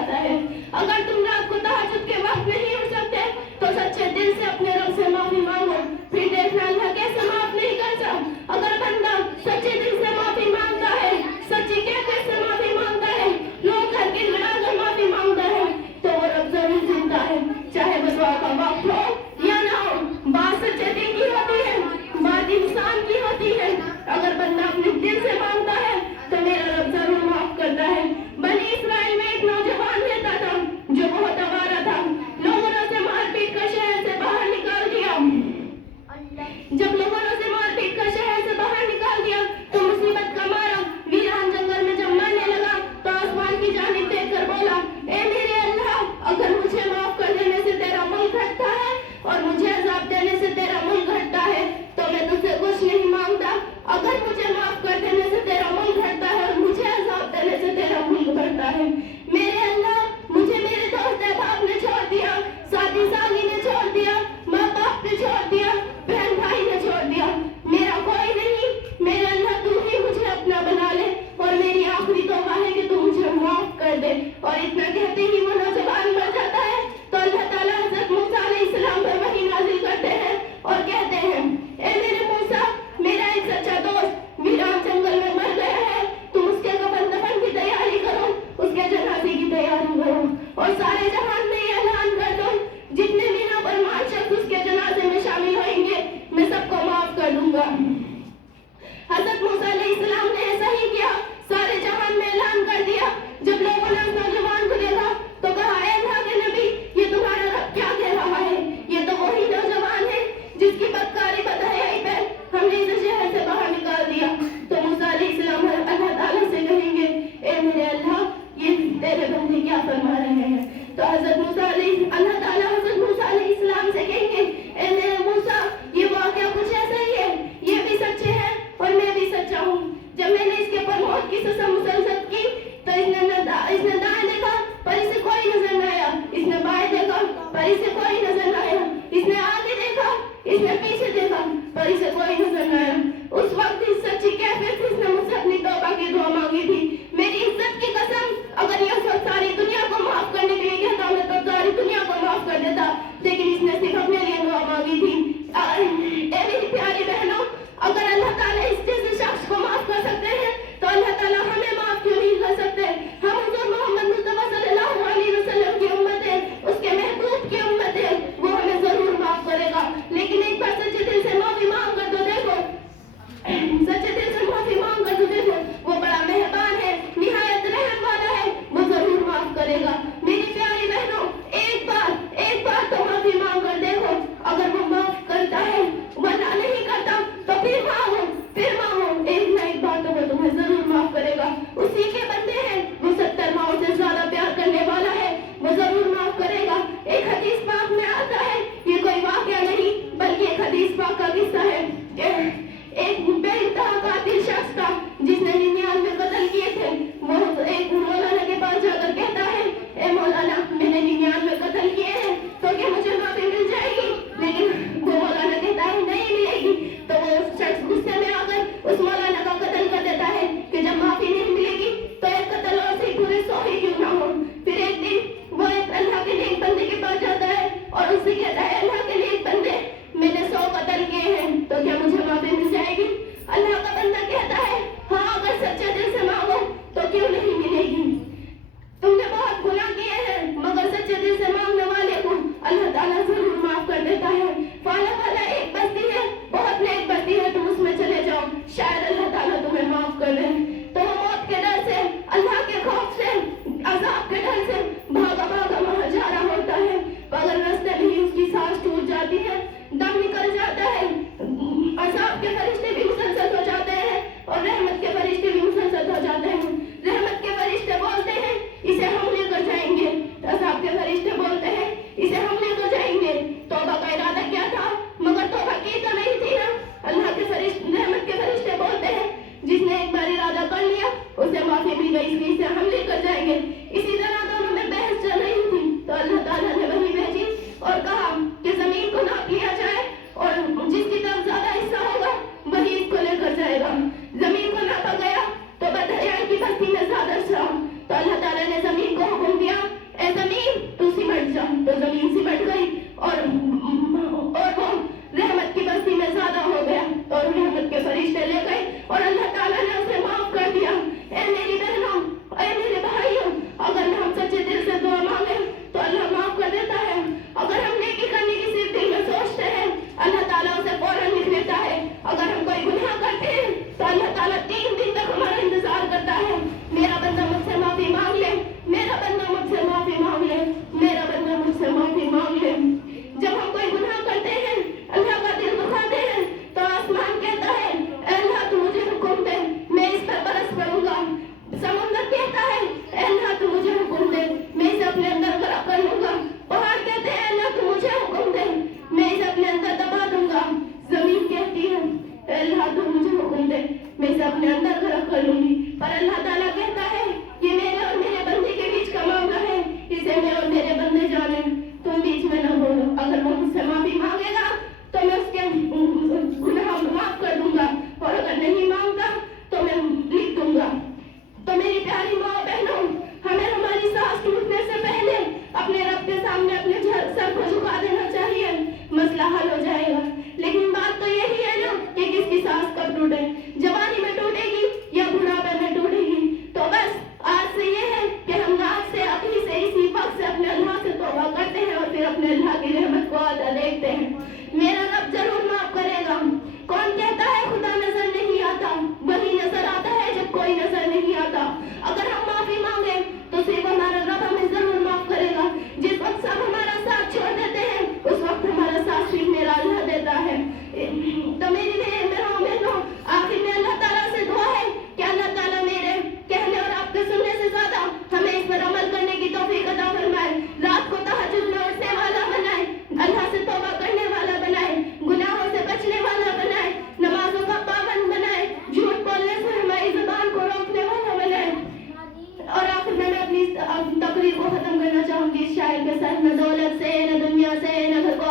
जाता है। अगर तुम रात को तहज्जुद के वक्त नहीं उठ सकते तो सच्चे दिल से अपने रब से माफी मांगो, फिर देखना अल्लाह कैसे माफ नहीं करता। अगर बंदा सच्चे दिल से माफी मांगता है, सच्ची कैफियत से माफी मांगता है, लोग घर की गिड़ाकर माफी मांगता है, तो वो रब जरूर सुनता है, चाहे वो दुआ का वक्त हो या ना हो। बात सच्चे दिल की होती है, बात इंसान की होती है। अगर बंदा अपने दिल से मांगता है तो मेरा रब जरूर माफ करता है। बनी इसराइल में एक नौजवान रहता था जो बहुत आवारा था। लोगों ने उसे मार पीट कर शहर से बाहर निकाल दिया। जब लोगों ने उसे मार पीट कर शहर से बाहर निकाल दिया तो मुसीबत का मारा वीरान जंगल में जब मरने लगा तो आसमान की जानिब देखकर बोला, ए मेरे अल्लाह, अगर मुझे माफ कर देने से तेरा मुल्क घटता है और मुझे अजाब देने से तेरा मुल्क घटता है तो मैं तुझसे कुछ नहीं मांगता। अगर मुझे माफ कर देने से तेरा मुल्क घटता है और मुझे अजाब देने से तेरा मुल्क बढ़ता है, मेरे अल्लाह, मुझे मेरे दोस्त अहबाब ने छोड़ दिया, साथी साथी ने छोड़ दिया, माँ बाप ने छोड़ दिया, बहन भाई ने छोड़ दिया, मेरा कोई नहीं, मेरे अल्लाह तू ही मुझे अपना बना ले और मेरी आखिरी तौबा है कि तू मुझे माफ कर दे। और इतना कहते ही वो नौजवान मर जाता है तो अल्लाह ताला हज़रत मूसा अलैहिस्सलाम पर वही नाजिल करते हैं और कहते हैं, ए मेरे मूसा, मेरा एक सच्चा दोस्त वीरान जंगल में मर गया है, तुम उसके कफन दफन की तैयारी करो, उसके जनाजे की तैयारी करो और सारे जहान में ये ऐलान कर दो, जितने भी नाफरमान शख्स उसके जनाजे में शामिल होंगे मैं सबको माफ कर दूंगा। हज़रत मूसा अलैहिस्सलाम ने ऐसा ही किया, सारे जहान में ऐलान कर दिया। जब लोगों ने उस नौजवान को देखा तो कहा, ऐ अल्लाह के नबी, ये तुम्हारा रब क्या कह रहा है? ये तो वही नौजवान है जिसकी बदकारी बदहयाई पे हमने इसे शहर से बाहर निकाल दिया। तो मूसा अलैहिस्सलाम अल्लाह ताला से कहेंगे, ए मेरे अल्लाह, ये तेरे बंदे क्या फरमा रहे हैं? तो अल्लाह ताला हज़रत मूसा अलैहिस्सलाम से कहेंगे, ए मेरे मूसा, ये वाक़या कुछ ऐसा ही है, ये भी सच्चे हैं और मैं भी सच्चा हूँ। जब मैंने इसके पर मौत की सजा मुसलसल की तो इसने दाएं देखा पर इसे कोई नजर न आया, इसने बाएं देखा पर इसे कोई नजर न आया, इसने आगे देखा, इसने पीछे देखा पर इसे कोई नजर न आया। उस वक्त इस सच्ची कैफियत से इसने मुझसे अपनी तौबा की दुआ मांगी थी। मेरी इज्जत की कसम, अगर ये सब सारी दुनिया को माफ करने के लिए कहता मैं तो सारी दुनिया को माफ कर देता, लेकिन इसने सिर्फ अपने लिए दुआ मांगी थी। ए मेरी प्यारी बहनों, अगर अल्लाह ताला इस जैसे शख्स को माफ कर सकते हैं तो अल्लाह ताला हमें माफ क्यों ताला 3 दिन तक हमारा इंतजार करता है। मेरा बंदा मुझसे माफी मांग ले, मेरा बंदा मुझसे माफी मांग ले, मेरा बंदा मुझसे माफी मांग ले। जब हम कोई गुनाह करते हैं, अल्लाह का दिल दुखाते हैं, तो आसमान कहता है अल्लाह तू मुझे हुक्म दे, मैं इस पर बरस पड़ूंगा। समुद्र कहता है अल्लाह तू मुझे हुक्म दे, मैं इसे अपने अंदर गर्क कर लूंगा। पहाड़ कहते हैं अल्लाह तू मुझे हुक्म दे, मैं इसे अपने अंदर दबा दूंगा। जमीन कहती है अल्लाह तू मुझे हुक्म दे, मैं इसे अपने अंदर गर्क कर लूंगी। पर अल्लाह ताला कहता है ये मेरे और मेरे बंदे के बीच का मामला है, इसे मैं और मेरे बंदे जाने, तुम बीच में ना बोलो। अगर वो मुझसे माफी मांगेगा तो मैं उसके गुनाह माफ कर दूंगा, और अगर नहीं मांगता तो मैं लिख दूंगा। तो मेरी प्यारी माँ बहनों, हमें हमारी सांस टूटने से पहले अपने रब के सामने अपने सर को झुका देना चाहिए, मसला हल हो जाएगा। लेकिन बात तो यही है ना कि किसकी सांस कब टूटे, जवानी में टूटेगी या बुढ़ापे में टूटेगी। तो बस आज से ये है कि हम आज से अभी से इसी वक्त से अपने अल्लाह से तौबा करते हैं और फिर अपने अल्लाह की रहमत को अदा देखते हैं। मेरा रब जरूर माफ करेगा। कौन कहता है खुदा नजर नहीं आता? वही नजर आता है जब कोई नजर नहीं आता। अगर हम माफी मांगे तो सिर्फ हमारा रब हमें जरूर माफ करेगा। जिस वक्त सब हमारा साथ छोड़ देते हैं उस वक्त हमारा साथ सिर्फ मेरा अल्लाह देता है। तो मेरी बहनों, आखिर में अल्लाह ताला से दुआ है कि अल्लाह ताला मेरे कहने और आपके सुनने से ज्यादा हमें इस पर अमल करने की तौफीक अता फरमाए। रात को तहज्जुद में उठने वाला बनाए, अल्लाह से तौबा करने वाला बनाए, गुनाहों से बचने वाला बनाए, नमाजों का पाबंद बनाए, झूठ बोलने से हमारी जुबान को रोकने वाला बनाए। और आखिर में मैं अपनी तकरीर को खत्म करना चाहूंगी इस शायर के साथ। न दौलत से, न दुनिया से, न घर को